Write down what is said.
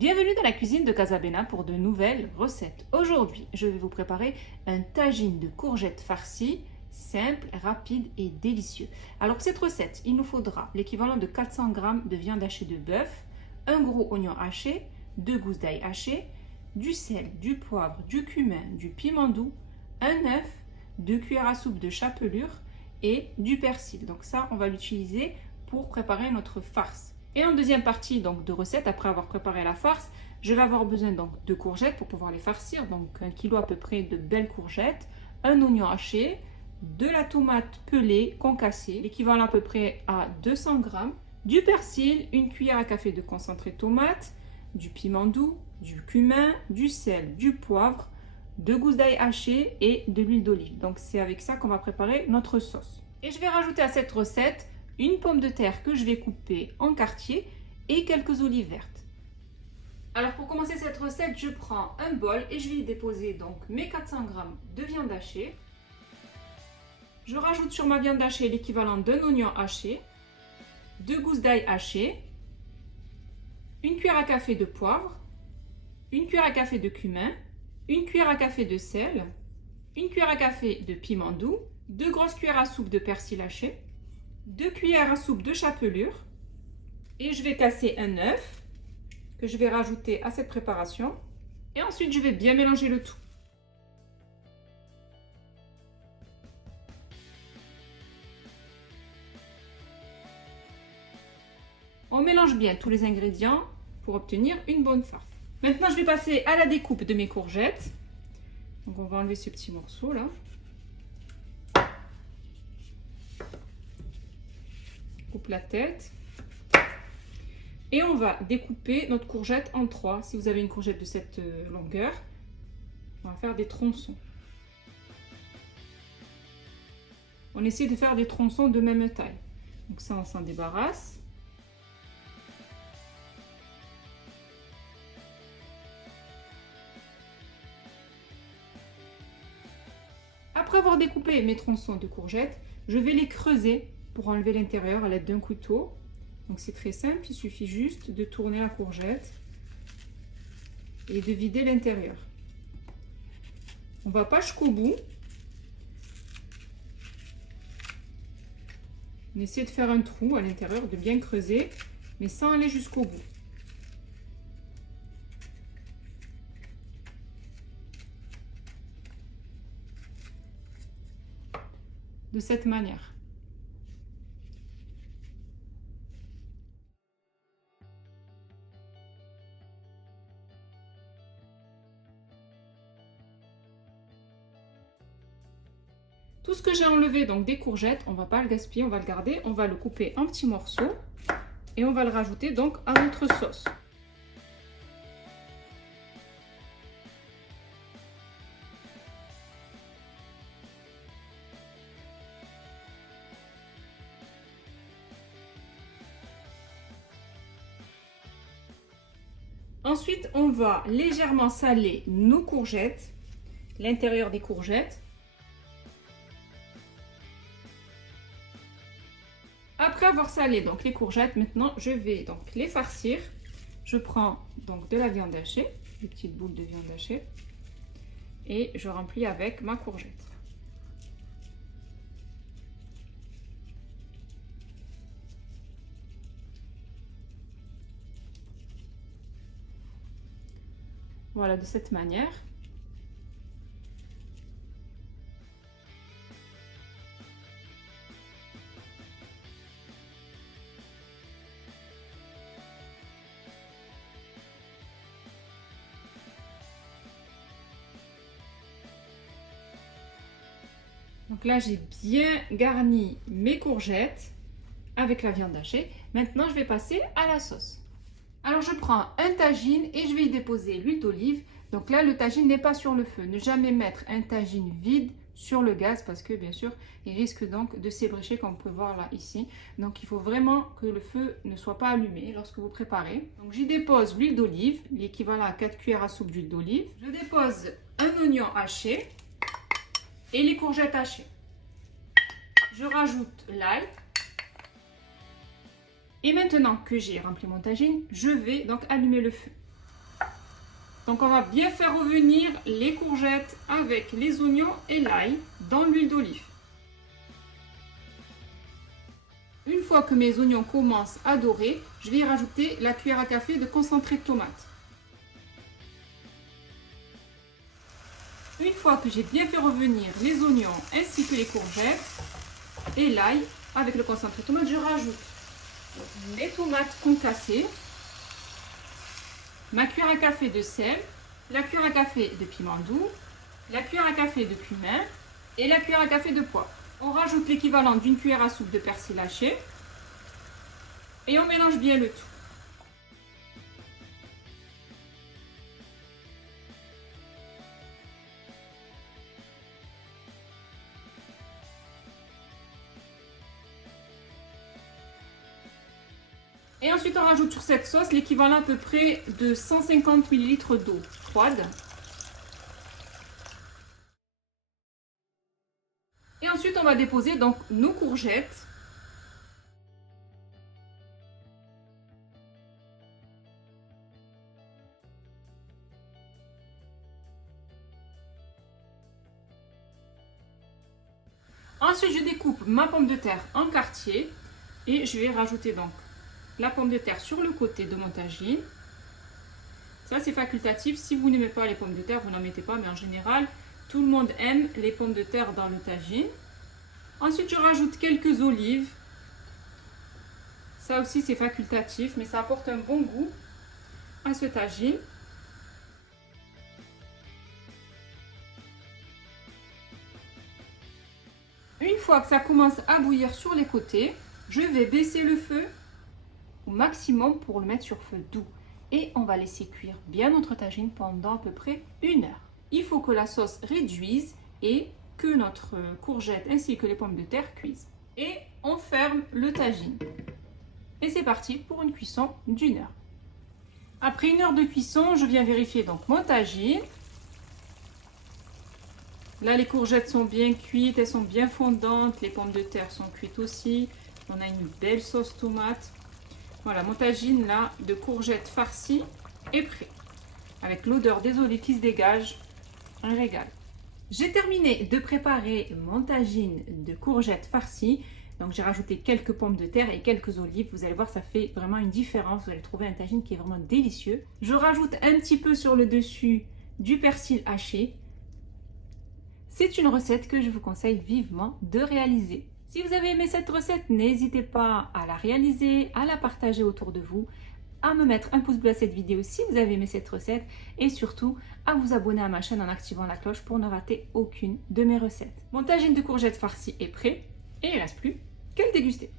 Bienvenue dans la cuisine de Casabena pour de nouvelles recettes. Aujourd'hui, je vais vous préparer un tagine de courgettes farcies, simple, rapide et délicieux. Alors pour cette recette, il nous faudra l'équivalent de 400 g de viande hachée de bœuf, un gros oignon haché, 2 gousses d'ail hachées, du sel, du poivre, du cumin, du piment doux, un œuf, 2 cuillères à soupe de chapelure et du persil. Donc ça, on va l'utiliser pour préparer notre farce. Et en deuxième partie donc, de recette, après avoir préparé la farce, je vais avoir besoin donc, de courgettes pour pouvoir les farcir. Donc 1 kg à peu près de belles courgettes, un oignon haché, de la tomate pelée concassée, l'équivalent à peu près à 200 g, du persil, 1 cuillère à café de concentré de tomate, du piment doux, du cumin, du sel, du poivre, 2 gousses d'ail hachées et de l'huile d'olive. Donc c'est avec ça qu'on va préparer notre sauce. Et je vais rajouter à cette recette une pomme de terre que je vais couper en quartiers et quelques olives vertes. Alors pour commencer cette recette, je prends un bol et je vais y déposer donc mes 400 g de viande hachée. Je rajoute sur ma viande hachée l'équivalent d'un oignon haché, 2 gousses d'ail hachées, 1 cuillère à café de poivre, 1 cuillère à café de cumin, 1 cuillère à café de sel, 1 cuillère à café de piment doux, 2 grosses cuillères à soupe de persil haché, 2 cuillères à soupe de chapelure et je vais casser un œuf que je vais rajouter à cette préparation et ensuite je vais bien mélanger le tout. On mélange bien tous les ingrédients pour obtenir une bonne farce. Maintenant je vais passer à la découpe de mes courgettes. Donc on va enlever ce petit morceau là. Coupe la tête et on va découper notre courgette en 3. Si vous avez une courgette de cette longueur, on va faire des tronçons. On essaie de faire des tronçons de même taille. Donc ça, on s'en débarrasse. Après avoir découpé mes tronçons de courgettes, je vais les creuser pour enlever l'intérieur à l'aide d'un couteau. Donc c'est très simple, il suffit juste de tourner la courgette et de vider l'intérieur. On ne va pas jusqu'au bout. On essaie de faire un trou à l'intérieur, de bien creuser, mais sans aller jusqu'au bout. De cette manière. Tout ce que j'ai enlevé donc des courgettes, on ne va pas le gaspiller, on va le garder, on va le couper en petits morceaux et on va le rajouter donc à notre sauce. Ensuite, on va légèrement saler nos courgettes, l'intérieur des courgettes. Après avoir salé donc les courgettes, maintenant je vais donc les farcir. Je prends donc de la viande hachée, des petites boules de viande hachée, et je remplis avec ma courgette. Voilà, de cette manière. Donc là, j'ai bien garni mes courgettes avec la viande hachée. Maintenant, je vais passer à la sauce. Alors, je prends un tagine et je vais y déposer l'huile d'olive. Donc là, le tagine n'est pas sur le feu. Ne jamais mettre un tagine vide sur le gaz parce que, bien sûr, il risque donc de s'ébrécher comme vous pouvez voir là, ici. Donc, il faut vraiment que le feu ne soit pas allumé lorsque vous préparez. Donc, j'y dépose l'huile d'olive, l'équivalent à 4 cuillères à soupe d'huile d'olive. Je dépose un oignon haché et les courgettes hachées. Je rajoute l'ail. Et maintenant que j'ai rempli mon tagine, je vais donc allumer le feu. Donc on va bien faire revenir les courgettes avec les oignons et l'ail dans l'huile d'olive. Une fois que mes oignons commencent à dorer, je vais y rajouter la cuillère à café de concentré de tomate. Une fois que j'ai bien fait revenir les oignons ainsi que les courgettes et l'ail avec le concentré de tomate, je rajoute les tomates concassées, ma cuillère à café de sel, la cuillère à café de piment doux, la cuillère à café de cumin et la cuillère à café de poivre. On rajoute l'équivalent d'une cuillère à soupe de persil haché et on mélange bien le tout. Et ensuite, on rajoute sur cette sauce l'équivalent à peu près de 150 ml d'eau froide. Et ensuite, on va déposer donc nos courgettes. Ensuite, je découpe ma pomme de terre en quartiers et je vais rajouter donc la pomme de terre sur le côté de mon tagine. Ça, c'est facultatif. Si vous n'aimez pas les pommes de terre, vous n'en mettez pas, mais en général, tout le monde aime les pommes de terre dans le tagine. Ensuite, je rajoute quelques olives. Ça aussi, c'est facultatif, mais ça apporte un bon goût à ce tagine. Une fois que ça commence à bouillir sur les côtés, je vais baisser le feu au maximum pour le mettre sur feu doux. Et on va laisser cuire bien notre tagine pendant à peu près 1 heure. Il faut que la sauce réduise et que notre courgette ainsi que les pommes de terre cuisent. Et on ferme le tagine. Et c'est parti pour une cuisson d'1 heure. Après 1 heure de cuisson, je viens vérifier donc mon tagine. Là, les courgettes sont bien cuites, elles sont bien fondantes. Les pommes de terre sont cuites aussi. On a une belle sauce tomate. Voilà, mon tagine là de courgettes farcies est prêt. Avec l'odeur des olives qui se dégage, un régal. J'ai terminé de préparer mon tagine de courgettes farcies. Donc j'ai rajouté quelques pommes de terre et quelques olives. Vous allez voir, ça fait vraiment une différence. Vous allez trouver un tagine qui est vraiment délicieux. Je rajoute un petit peu sur le dessus du persil haché. C'est une recette que je vous conseille vivement de réaliser. Si vous avez aimé cette recette, n'hésitez pas à la réaliser, à la partager autour de vous, à me mettre un pouce bleu à cette vidéo si vous avez aimé cette recette et surtout à vous abonner à ma chaîne en activant la cloche pour ne rater aucune de mes recettes. Mon tagine de courgettes farcies est prêt et il ne reste plus qu'à le déguster.